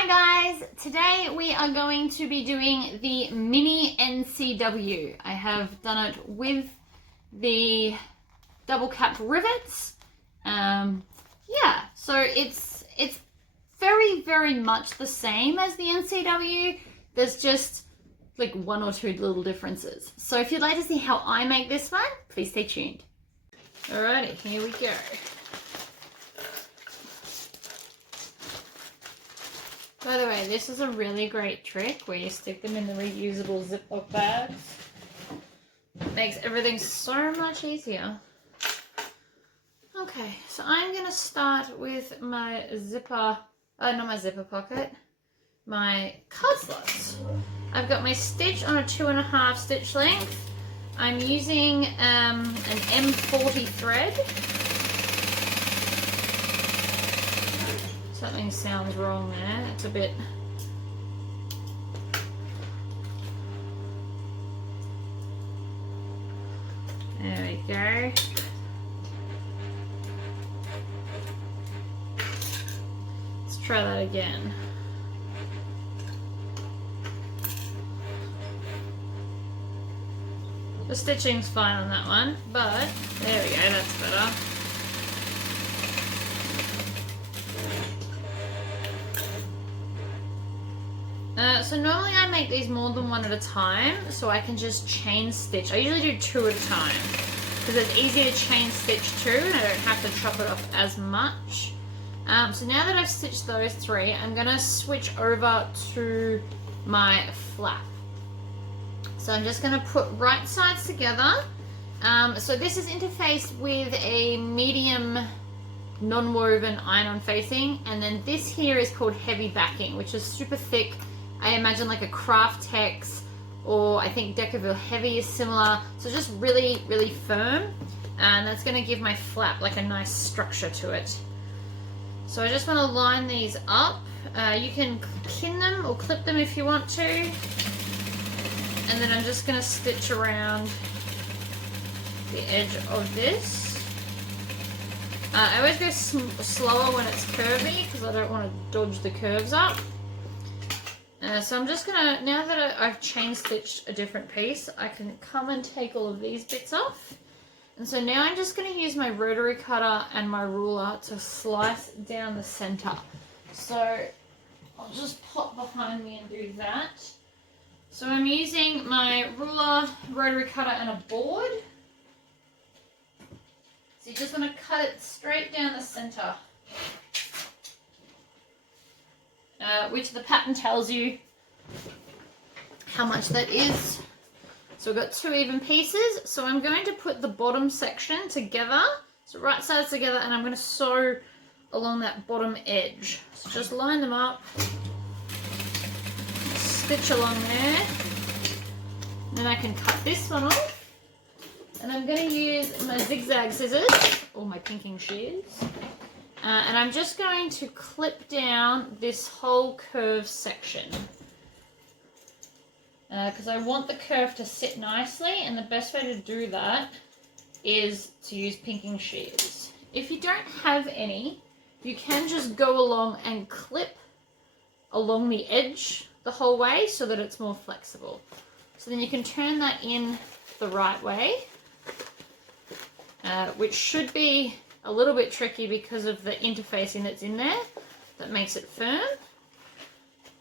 Hi guys, today we are going to be doing the mini NCW. I have done it with the double capped rivets. So it's very much the same as the NCW. There's just like one or two little differences. So if you'd like to see how I make this one, please stay tuned. Alrighty, here we go. By the way, this is a really great trick where you stick them in the reusable Ziploc bags. It makes everything so much easier. Okay, so I'm going to start with my my card slots. I've got my stitch on a 2.5 stitch length. I'm using an M40 thread. Something sounds wrong there. It's a bit... There we go. Let's try that again. The stitching's fine on that one, but there we go, that's better. So normally I make these more than one at a time, so I can just chain stitch. I usually do 2 at a time, because it's easier to chain stitch 2 and I don't have to chop it off as much. So now that I've stitched those 3, I'm going to switch over to my flap. So I'm just going to put right sides together. So this is interfaced with a medium non-woven iron-on facing, and then this here is called heavy backing, which is super thick. I imagine like a Craft Tex, or I think Decaville Heavy is similar. So just really firm, and that's going to give my flap like a nice structure to it. So I just want to line these up. You can pin them or clip them if you want to. And then I'm just going to stitch around the edge of this. I always go slower when it's curvy because I don't want to dodge the curves up. So I'm just gonna, now that I've chain stitched a different piece, I can come and take all of these bits off. And so now I'm just gonna use my rotary cutter and my ruler to slice down the center. So I'll just pop behind me and do that. So I'm using my ruler, rotary cutter and a board. So you just want to cut it straight down the center. Which the pattern tells you how much that is. So we've got 2 even pieces. So I'm going to put the bottom section together, so right sides together, and I'm going to sew along that bottom edge. So just line them up, stitch along there, then I can cut this one off. And I'm going to use my zigzag scissors, or my pinking shears. And I'm just going to clip down this whole curve section. Because I want the curve to sit nicely, and the best way to do that is to use pinking shears. If you don't have any, you can just go along and clip along the edge the whole way so that it's more flexible. So then you can turn that in the right way, which should be a little bit tricky because of the interfacing that's in there that makes it firm.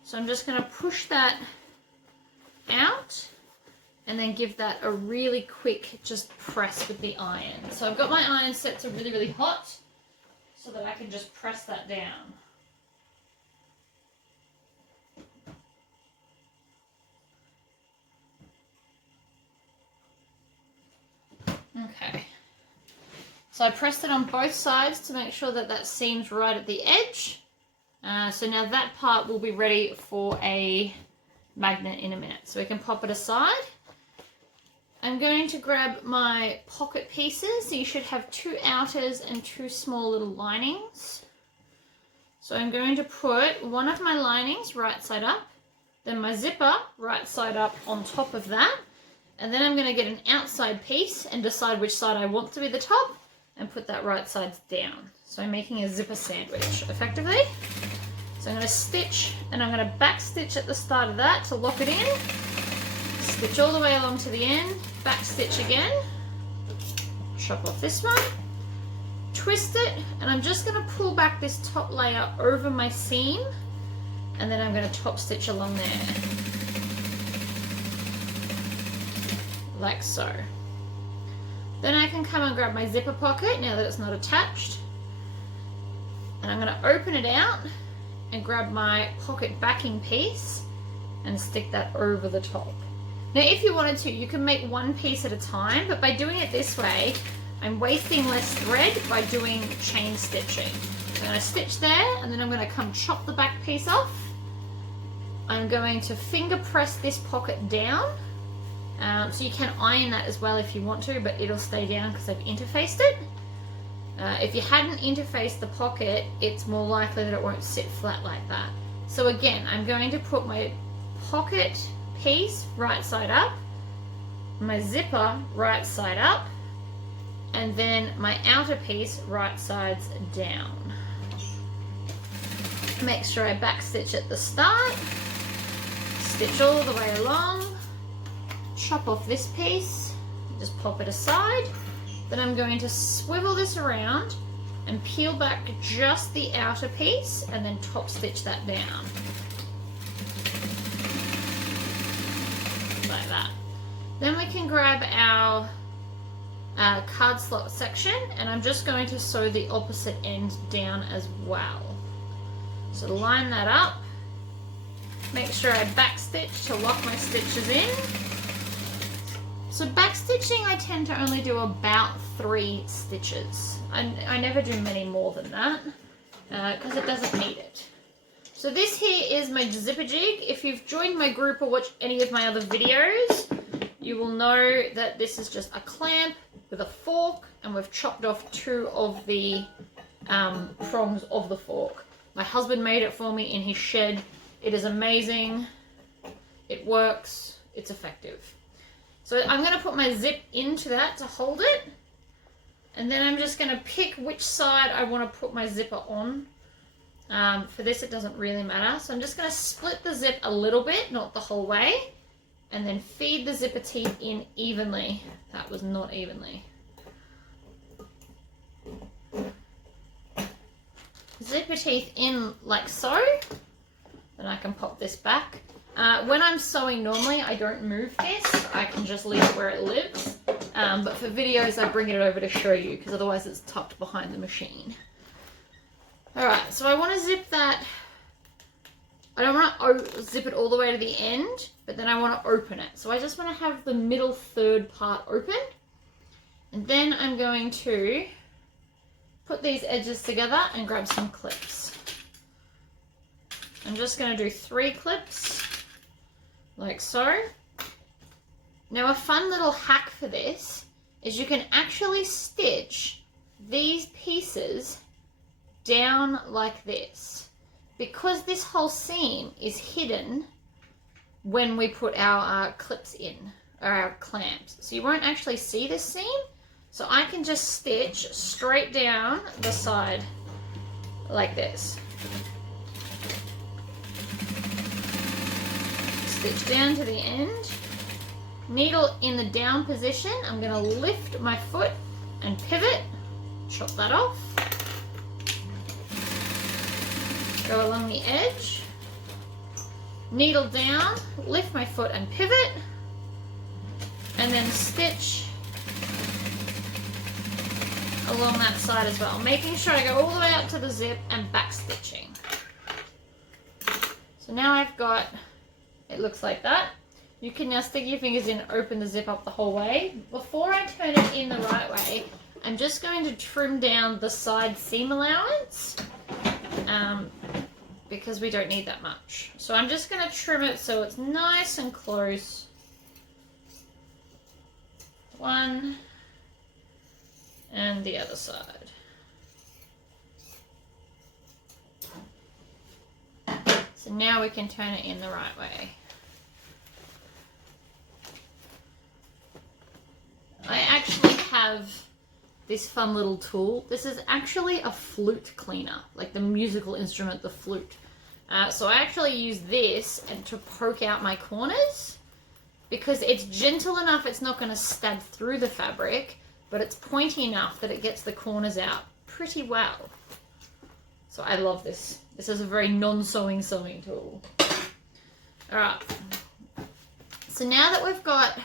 So I'm just going to push that out and then give that a really quick just press with the iron. So I've got my iron set to really hot so that I can just press that down. Okay. So I pressed it on both sides to make sure that that seams right at the edge. So now that part will be ready for a magnet in a minute. So we can pop it aside. I'm going to grab my pocket pieces. So you should have 2 outers and 2 small little linings. So I'm going to put one of my linings right side up, then my zipper right side up on top of that. And then I'm going to get an outside piece and decide which side I want to be the top, and put that right side down. So I'm making a zipper sandwich effectively. So So I'm going to stitch and I'm going to back stitch at the start of that to lock it in. Stitch all the way along to the end, back stitch again, chop off this one, twist it, and I'm just going to pull back this top layer over my seam, and then I'm going to top stitch along there, like so. Then I can come and grab my zipper pocket now that it's not attached, and I'm going to open it out and grab my pocket backing piece and stick that over the top. Now if you wanted to, you can make one piece at a time, but by doing it this way, I'm wasting less thread by doing chain stitching. So I'm going to stitch there, and then I'm going to come chop the back piece off. I'm going to finger press this pocket down. So you can iron that as well if you want to, but it'll stay down because I've interfaced it. If you hadn't interfaced the pocket, it's more likely that it won't sit flat like that. So again, I'm going to put my pocket piece right side up, my zipper right side up, and then my outer piece right sides down. Make sure I back stitch at the start, stitch all the way along, chop off this piece, just pop it aside. Then I'm going to swivel this around and peel back just the outer piece and then top stitch that down. Like that. Then we can grab our card slot section, and I'm just going to sew the opposite end down as well. So line that up, make sure I back stitch to lock my stitches in. So back stitching I tend to only do about 3 stitches. I never do many more than that because it doesn't need it. So this here is my zipper jig. If you've joined my group or watched any of my other videos, you will know that this is just a clamp with a fork, and we've chopped off 2 of the prongs of the fork. My husband made it for me in his shed. It is amazing. It works. It's effective. So I'm going to put my zip into that to hold it, and then I'm just going to pick which side I want to put my zipper on. For this it doesn't really matter, so I'm just going to split the zip a little bit, not the whole way, and then feed the zipper teeth in evenly. That was not evenly. Zipper teeth in like so, then I can pop this back. When I'm sewing normally, I don't move this. I can just leave it where it lives. But for videos, I bring it over to show you, because otherwise it's tucked behind the machine. Alright, so I want to zip that. I don't want to zip it all the way to the end, but then I want to open it. So I just want to have the middle third part open. And then I'm going to put these edges together and grab some clips. I'm just going to do 3 clips. Like so. Now a fun little hack for this is you can actually stitch these pieces down like this, because this whole seam is hidden when we put our clips in, or our clamps. So you won't actually see this seam. So I can just stitch straight down the side like this. Stitch down to the end, needle in the down position. I'm going to lift my foot and pivot, chop that off, go along the edge, needle down, lift my foot and pivot, and then stitch along that side as well, making sure I go all the way up to the zip and back stitching. So now I've got, it looks like that. You can now stick your fingers in, open the zip up the whole way. Before I turn it in the right way, I'm just going to trim down the side seam allowance because we don't need that much. So I'm just going to trim it so it's nice and close. 1 and the other side. So now we can turn it in the right way. I actually have this fun little tool. This is actually a flute cleaner, like the musical instrument, the flute. So I actually use this and to poke out my corners because it's gentle enough it's not going to stab through the fabric, but it's pointy enough that it gets the corners out pretty well. So I love this. This is a very non-sewing sewing tool. All right. So now that we've got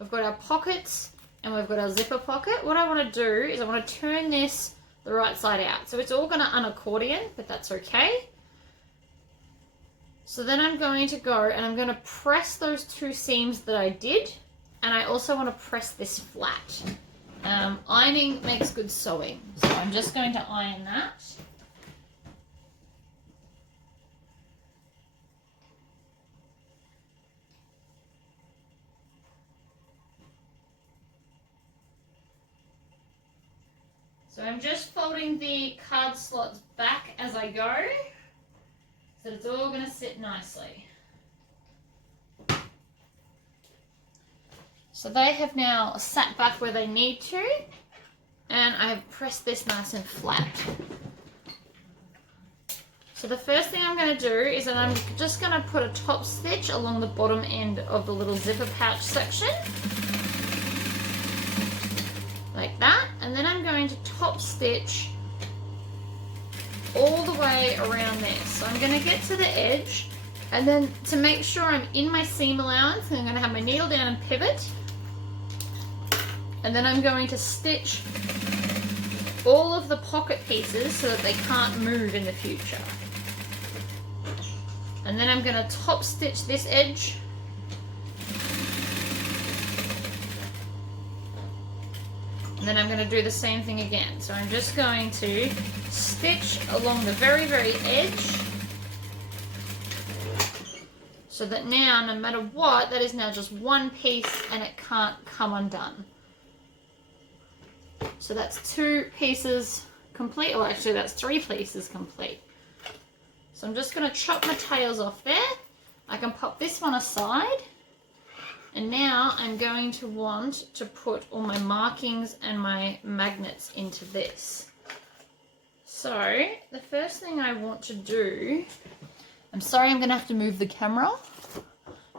our pockets and we've got our zipper pocket, what I want to do is I want to turn this the right side out. So it's all going to unaccordion, but that's okay. So then I'm going to go and I'm going to press those two seams that I did, and I also want to press this flat. Ironing makes good sewing, so I'm just going to iron that. So I'm just folding the card slots back as I go, so it's all going to sit nicely. So they have now sat back where they need to, and I've pressed this nice and flat. So the first thing I'm going to do is that I'm just going to put a top stitch along the bottom end of the little zipper pouch section. Like that, and then I'm going to top stitch all the way around this. So I'm going to get to the edge, and then to make sure I'm in my seam allowance, I'm going to have my needle down and pivot, and then I'm going to stitch all of the pocket pieces so that they can't move in the future. And then I'm going to top stitch this edge. And then I'm going to do the same thing again. So I'm just going to stitch along the very, very edge, so that now, no matter what, that is now just one piece and it can't come undone. So that's two pieces complete. Well, actually that's three pieces complete. So I'm just going to chop my tails off there. I can pop this one aside. And now I'm going to want to put all my markings and my magnets into this. So the first thing I want to do, I'm sorry I'm going to have to move the camera.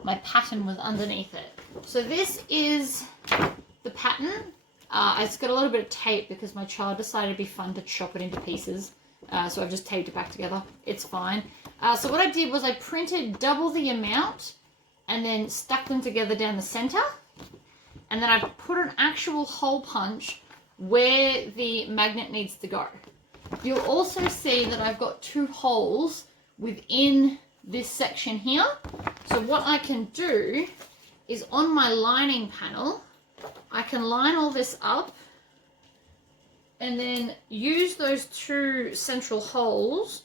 My pattern was underneath it. So this is the pattern. It's got a little bit of tape because my child decided it'd be fun to chop it into pieces. So I've just taped it back together. It's fine. So what I did was I printed double the amount and then stuck them together down the center, and then I put an actual hole punch where the magnet needs to go. You'll also see that I've got two holes within this section here. So what I can do is on my lining panel, I can line all this up and then use those two central holes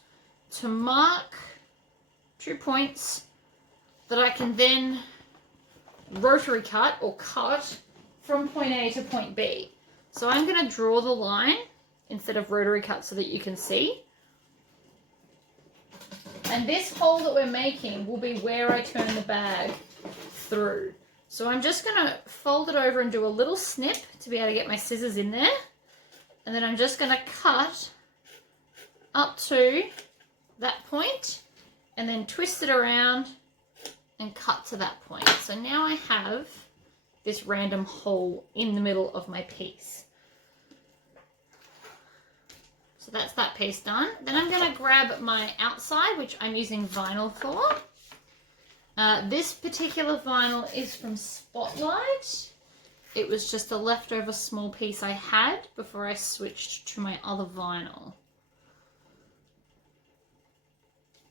to mark 2 points that I can then rotary cut or cut from point A to point B. So I'm going to draw the line instead of rotary cut so that you can see. And this hole that we're making will be where I turn the bag through. So I'm just going to fold it over and do a little snip to be able to get my scissors in there. And then I'm just going to cut up to that point and then twist it around and cut to that point. So now I have this random hole in the middle of my piece. So that's that piece done. Then I'm going to grab my outside, which I'm using vinyl for. This particular vinyl is from Spotlight. It was just a leftover small piece I had before I switched to my other vinyl.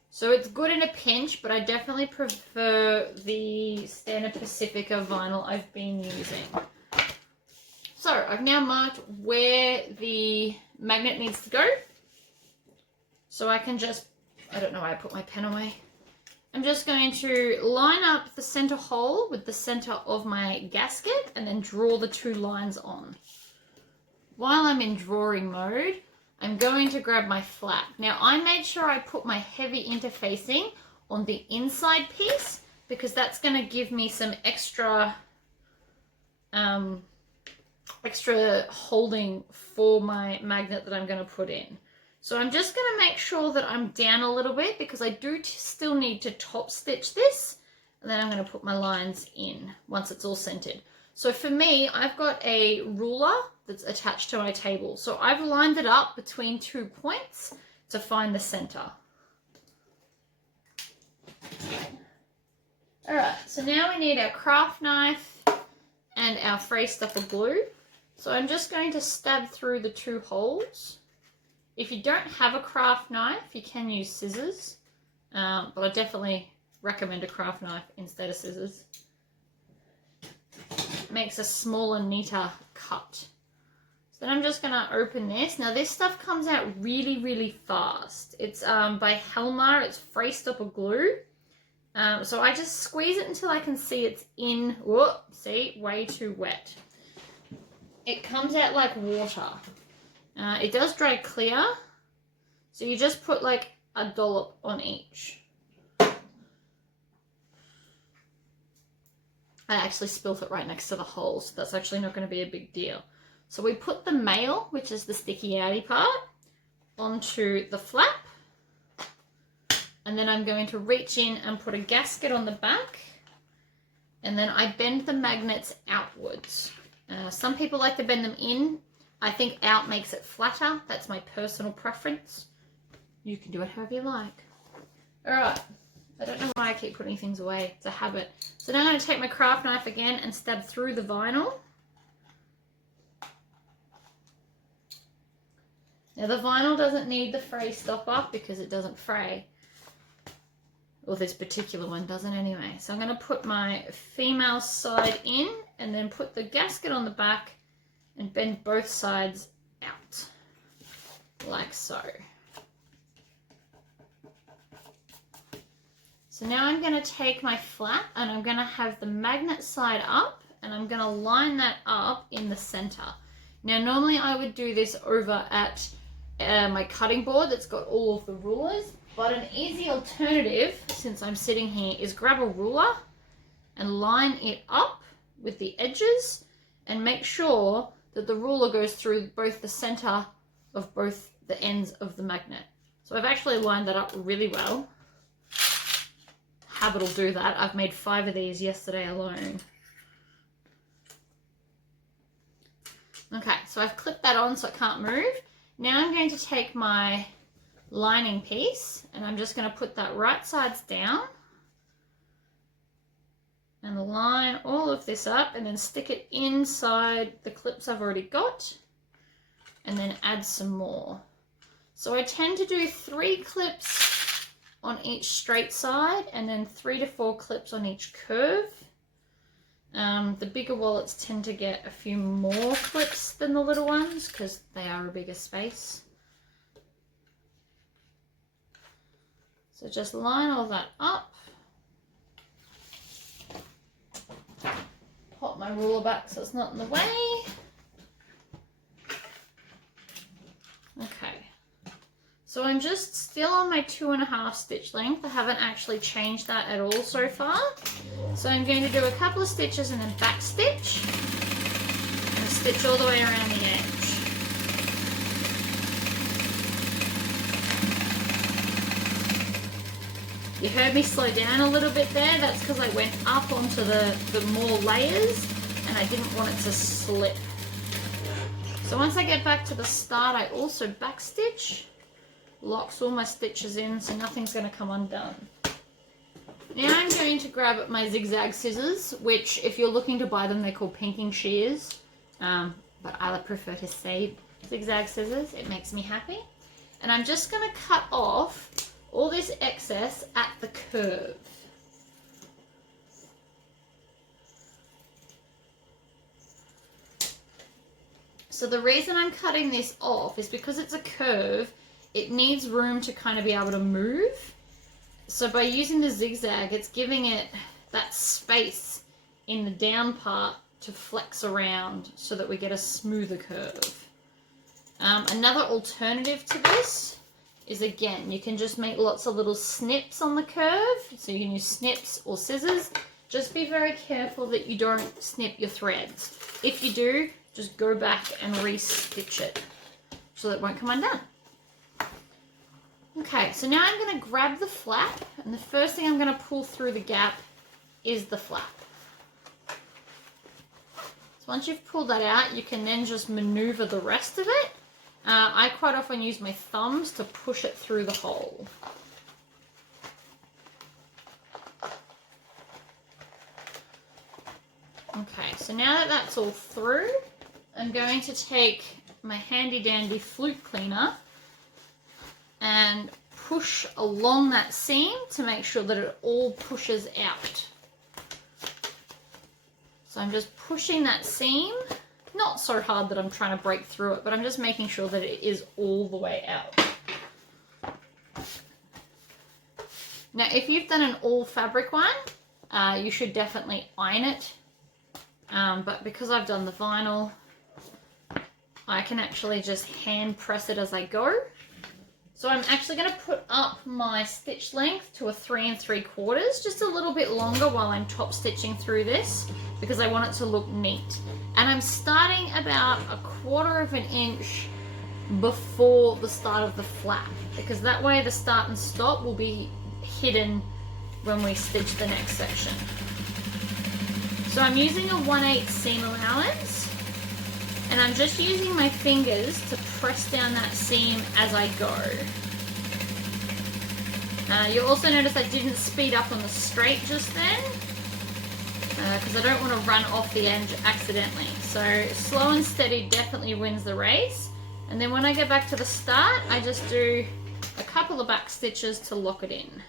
So it's good in a pinch, but I definitely prefer the Standard Pacifica vinyl I've been using. So I've now marked where the magnet needs to go. So I can just, I don't know why I put my pen away. I'm just going to line up the center hole with the center of my gasket and then draw the two lines on. While I'm in drawing mode, I'm going to grab my flap. Now I made sure I put my heavy interfacing on the inside piece because that's going to give me some extra holding for my magnet that I'm going to put in. So I'm just going to make sure that I'm down a little bit because I do still need to top stitch this. And then I'm going to put my lines in once it's all centered. So for me, I've got a ruler that's attached to my table. So I've lined it up between 2 points to find the center. All right, so now we need our craft knife and our fray stuffer glue. So I'm just going to stab through the 2 holes. If you don't have a craft knife, you can use scissors, but I definitely recommend a craft knife instead of scissors. It makes a smaller, neater cut. So then I'm just going to open this. Now this stuff comes out really, really fast. It's by Helmar. It's fray stuffer glue. So I just squeeze it until I can see it's in. Whoa, see, way too wet. It comes out like water. It does dry clear, so you just put like a dollop on each. I actually spilt it right next to the hole, so that's actually not going to be a big deal. So we put the mail, which is the sticky outy part, onto the flap. And then I'm going to reach in and put a gasket on the back. And then I bend the magnets outwards. Some people like to bend them in. I think out makes it flatter. That's my personal preference. You can do it however you like. All right. I don't know why I keep putting things away. It's a habit. So now I'm going to take my craft knife again and stab through the vinyl. Now the vinyl doesn't need the fray stopper because it doesn't fray. Well, this particular one doesn't anyway. So I'm going to put my female side in and then put the gasket on the back and bend both sides out, like so. So now I'm going to take my flap and I'm going to have the magnet side up and I'm going to line that up in the center. Now normally I would do this over at my cutting board that's got all of the rulers, but an easy alternative, since I'm sitting here, is grab a ruler and line it up with the edges and make sure that the ruler goes through both the center of both the ends of the magnet. So I've actually lined that up really well. Habit will do that. I've made 5 of these yesterday alone. Okay, so I've clipped that on so it can't move. Now I'm going to take my lining piece and I'm just going to put that right sides down and line all of this up and then stick it inside the clips I've already got and then add some more. So I tend to do 3 clips on each straight side and then 3 to 4 clips on each curve. The bigger wallets tend to get a few more clips than the little ones because they are a bigger space. So just line all that up. Pop my ruler back so it's not in the way. Okay. So I'm just still on my 2.5 stitch length. I haven't actually changed that at all so far. So I'm going to do a couple of stitches and then back stitch. And stitch all the way around the edge. You heard me slow down a little bit there. That's because I went up onto the more layers and I didn't want it to slip. So once I get back to the start, I also back stitch. Locks all my stitches in so nothing's going to come undone. Now I'm going to grab my zigzag scissors, which if you're looking to buy them, they're called pinking shears. But I prefer to say zigzag scissors. It makes me happy. And I'm just going to cut off all this excess at the curve. So the reason I'm cutting this off is because it's a curve, it needs room to kind of be able to move. So by using the zigzag, it's giving it that space in the down part to flex around so that we get a smoother curve. Another alternative to this is, again, you can just make lots of little snips on the curve. So you can use snips or scissors. Just be very careful that you don't snip your threads. If you do, just go back and re-stitch it so that it won't come undone. Okay, so now I'm going to grab the flap, and the first thing I'm going to pull through the gap is the flap. So once you've pulled that out, you can then just maneuver the rest of it. I quite often use my thumbs to push it through the hole. Okay, so now that that's all through, I'm going to take my handy dandy flute cleaner and push along that seam to make sure that it all pushes out. So I'm just pushing that seam, not so hard that I'm trying to break through it, but I'm just making sure that it is all the way out. Now, if you've done an all fabric one, you should definitely iron it. But because I've done the vinyl, I can actually just hand press it as I go. So I'm actually going to put up my stitch length to a 3 3/4, just a little bit longer while I'm top stitching through this, because I want it to look neat. And I'm starting about 1/4 of an inch before the start of the flap, because that way the start and stop will be hidden when we stitch the next section. So I'm using a 1/8 seam allowance, and I'm just using my fingers to press down that seam as I go. You'll also notice I didn't speed up on the straight just then, because I don't want to run off the edge accidentally. So slow and steady definitely wins the race. And then when I get back to the start, I just do a couple of back stitches to lock it in.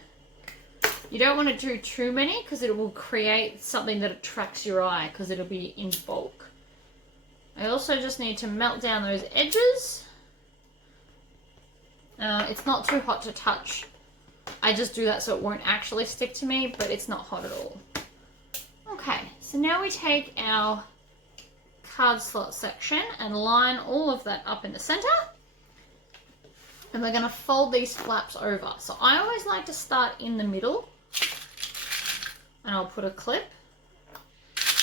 You don't want to do too many because it will create something that attracts your eye, because it'll be in bulk. I also just need to melt down those edges. It's not too hot to touch. I just do that so it won't actually stick to me, but it's not hot at all. Okay, so now we take our card slot section and line all of that up in the center. And we're going to fold these flaps over. So I always like to start in the middle, and I'll put a clip.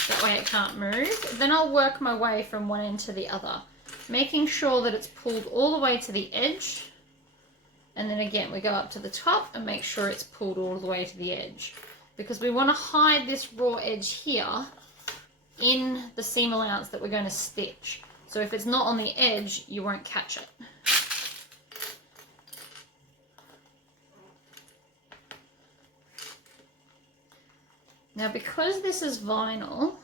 That way it can't move. Then I'll work my way from one end to the other, making sure that it's pulled all the way to the edge. And then again, we go up to the top and make sure it's pulled all the way to the edge, because we want to hide this raw edge here in the seam allowance that we're going to stitch. So if it's not on the edge, you won't catch it. Now, because this is vinyl,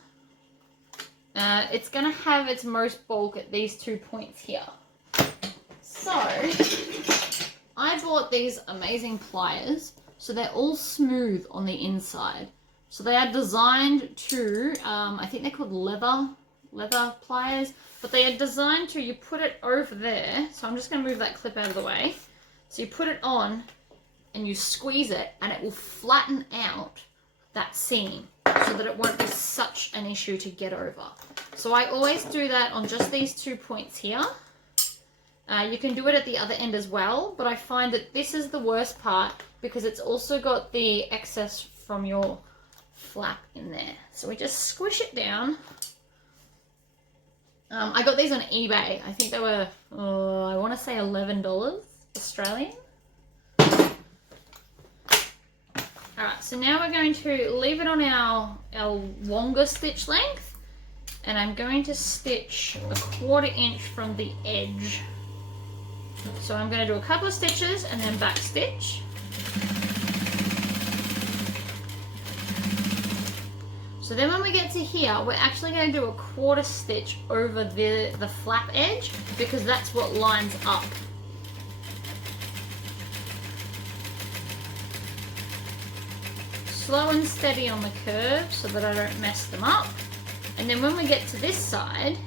it's going to have its most bulk at these 2 points here. So I bought these amazing pliers, so they're all smooth on the inside. So they are designed to, I think they're called leather pliers, but they are designed to, you put it over there. So I'm just going to move that clip out of the way. So you put it on and you squeeze it, and it will flatten out that seam so that it won't be such an issue to get over. So I always do that on just these 2 points here. You can do it at the other end as well, but I find that this is the worst part because it's also got the excess from your flap in there. So we just squish it down. I got these on eBay. I think they were, I want to say $11 Australian. Alright, so now we're going to leave it on our longer stitch length, and I'm going to stitch 1/4 inch from the edge. So I'm going to do a couple of stitches and then back stitch. So then when we get to here, we're actually going to do a 1/4 stitch over the flap edge, because that's what lines up. Slow and steady on the curve so that I don't mess them up. And then when we get to this side,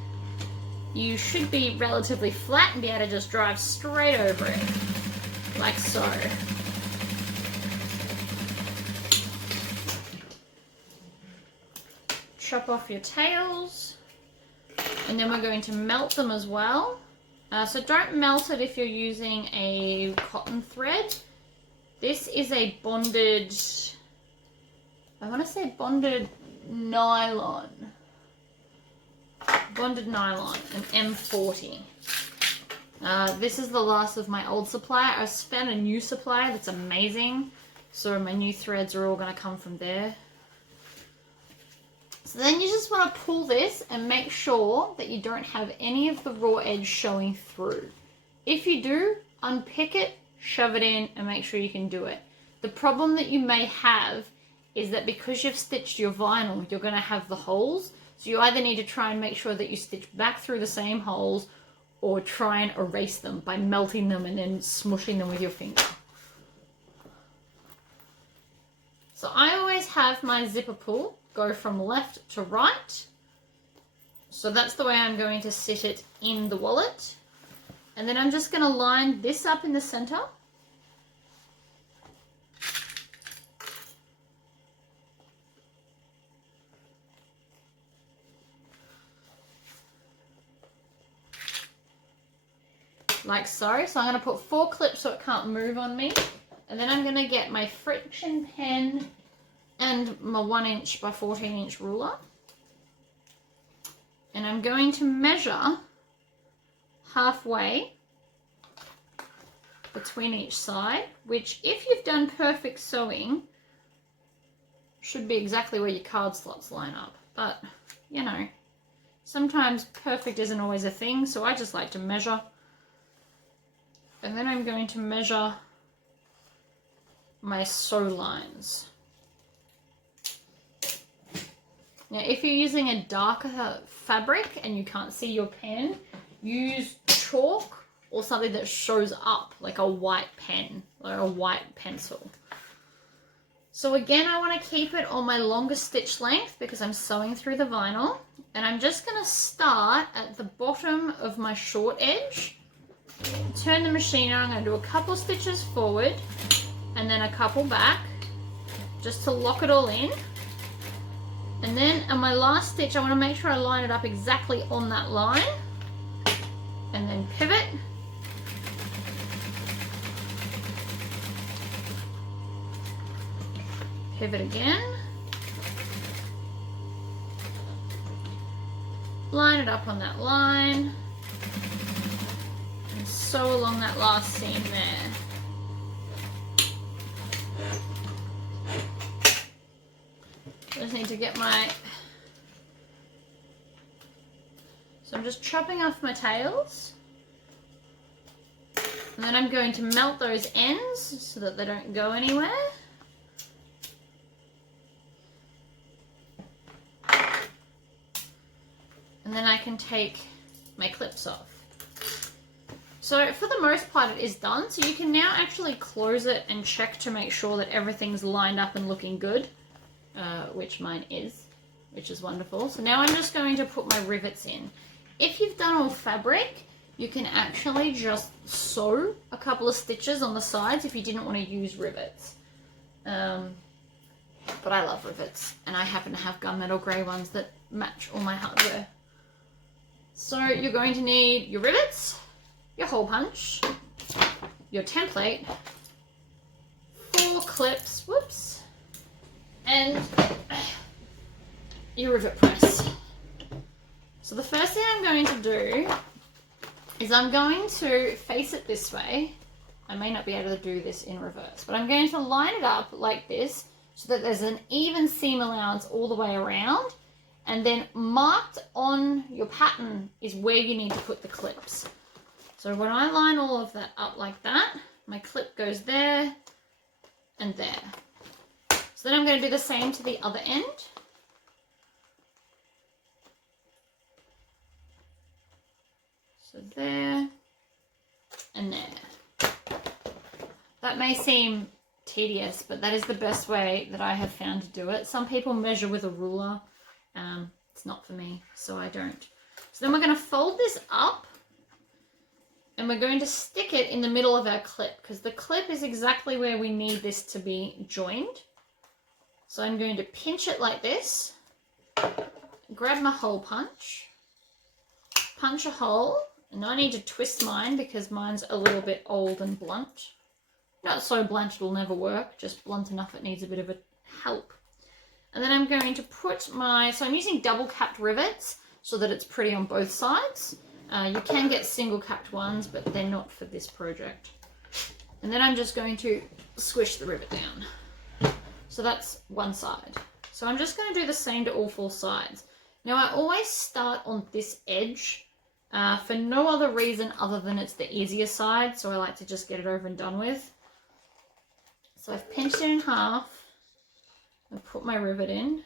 you should be relatively flat and be able to just drive straight over it, like so. Chop off your tails, and then we're going to melt them as well. So don't melt it if you're using a cotton thread. This is a bonded, I want to say bonded nylon. Bonded nylon, an M40. This is the last of my old supply. I found a new supply that's amazing. So my new threads are all going to come from there. So then you just want to pull this and make sure that you don't have any of the raw edge showing through. If you do, unpick it, shove it in, and make sure you can do it. The problem that you may have is that because you've stitched your vinyl, you're going to have the holes. So you either need to try and make sure that you stitch back through the same holes, or try and erase them by melting them and then smushing them with your finger. So I always have my zipper pull go from left to right. So that's the way I'm going to sit it in the wallet. And then I'm just going to line this up in the center. Like so. So I'm going to put 4 clips so it can't move on me. And then I'm going to get my friction pen and my 1 inch by 14 inch ruler. And I'm going to measure halfway between each side, which if you've done perfect sewing, should be exactly where your card slots line up. But, you know, sometimes perfect isn't always a thing, so I just like to measure. And then I'm going to measure my sew lines. Now, if you're using a darker fabric and you can't see your pen, use chalk or something that shows up, like a white pen or a white pencil. So again, I want to keep it on my longer stitch length because I'm sewing through the vinyl. And I'm just going to start at the bottom of my short edge. Turn the machine on. I'm going to do a couple stitches forward and then a couple back just to lock it all in. And then on my last stitch, I want to make sure I line it up exactly on that line. And then pivot. Pivot again. Line it up on that line. And sew along that last seam there. I just need to get my... So I'm just chopping off my tails. And then I'm going to melt those ends so that they don't go anywhere. And then I can take my clips off. So for the most part it is done. So you can now actually close it and check to make sure that everything's lined up and looking good. Which mine is, which is wonderful. So now I'm just going to put my rivets in. If you've done all fabric, you can actually just sew a couple of stitches on the sides if you didn't want to use rivets. But I love rivets, and I happen to have gunmetal grey ones that match all my hardware. So you're going to need your rivets, your hole punch, your template, 4 clips, whoops, and your rivet press. So the first thing I'm going to do is I'm going to face it this way. I may not be able to do this in reverse, but I'm going to line it up like this so that there's an even seam allowance all the way around, and then marked on your pattern is where you need to put the clips. So when I line all of that up like that, my clip goes there and there. So then I'm going to do the same to the other end. So there and there. That may seem tedious, but that is the best way that I have found to do it. Some people measure with a ruler. It's not for me, so I don't. So then we're going to fold this up and we're going to stick it in the middle of our clip because the clip is exactly where we need this to be joined. So I'm going to pinch it like this, grab my hole punch, punch a hole, and I need to twist mine because mine's a little bit old and blunt. Not so blunt it'll never work, just blunt enough it needs a bit of a help. And then I'm going to put my, so I'm using double capped rivets so that it's pretty on both sides. You can get single capped ones, but they're not for this project. And then I'm just going to squish the rivet down. So that's one side. So I'm just going to do the same to all 4 sides. Now I always start on this edge for no other reason other than it's the easier side. So I like to just get it over and done with. So I've pinched it in half and put my rivet in.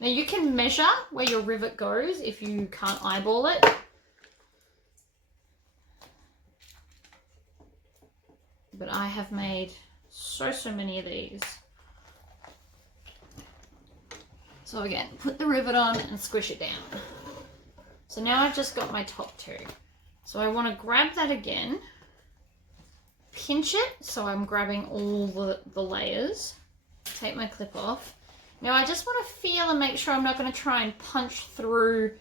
Now you can measure where your rivet goes if you can't eyeball it. But I have made so many of these. So again, put the rivet on and squish it down. So now I've just got my top 2. So I want to grab that again, pinch it, so I'm grabbing all the layers, take my clip off. Now I just want to feel and make sure I'm not going to try and punch through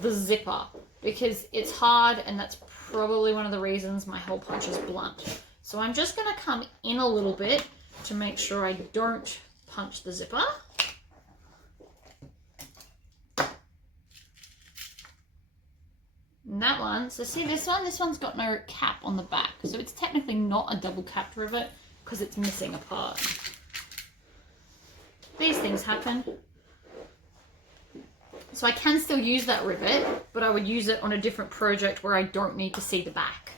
the zipper because it's hard, and that's probably one of the reasons my hole punch is blunt. So I'm just going to come in a little bit to make sure I don't punch the zipper. And that one, so see this one's got no cap on the back. So it's technically not a double capped rivet because it's missing a part. These things happen. So I can still use that rivet, but I would use it on a different project where I don't need to see the back.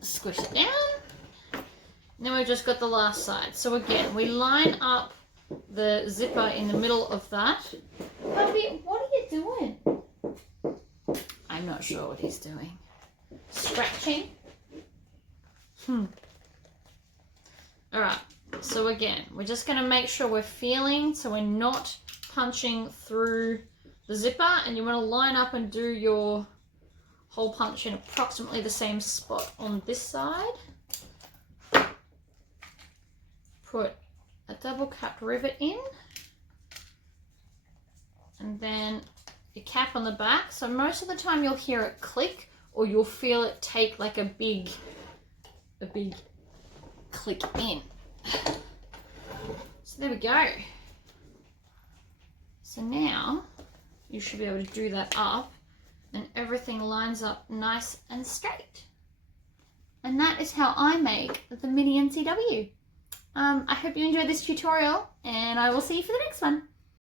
Squish it down. Now we've just got the last side. So again, we line up the zipper in the middle of that. Puppy, what are you doing? I'm not sure what he's doing. Scratching? Alright, so again, we're just going to make sure we're feeling so we're not punching through the zipper, and you want to line up and do your hole punch in approximately the same spot on this side. Put a double capped rivet in, and then your cap on the back. So most of the time you'll hear it click, or you'll feel it take like a big click in. So there we go. So now you should be able to do that up, and everything lines up nice and straight. And that is how I make the mini NCW. I hope you enjoyed this tutorial, and I will see you for the next one.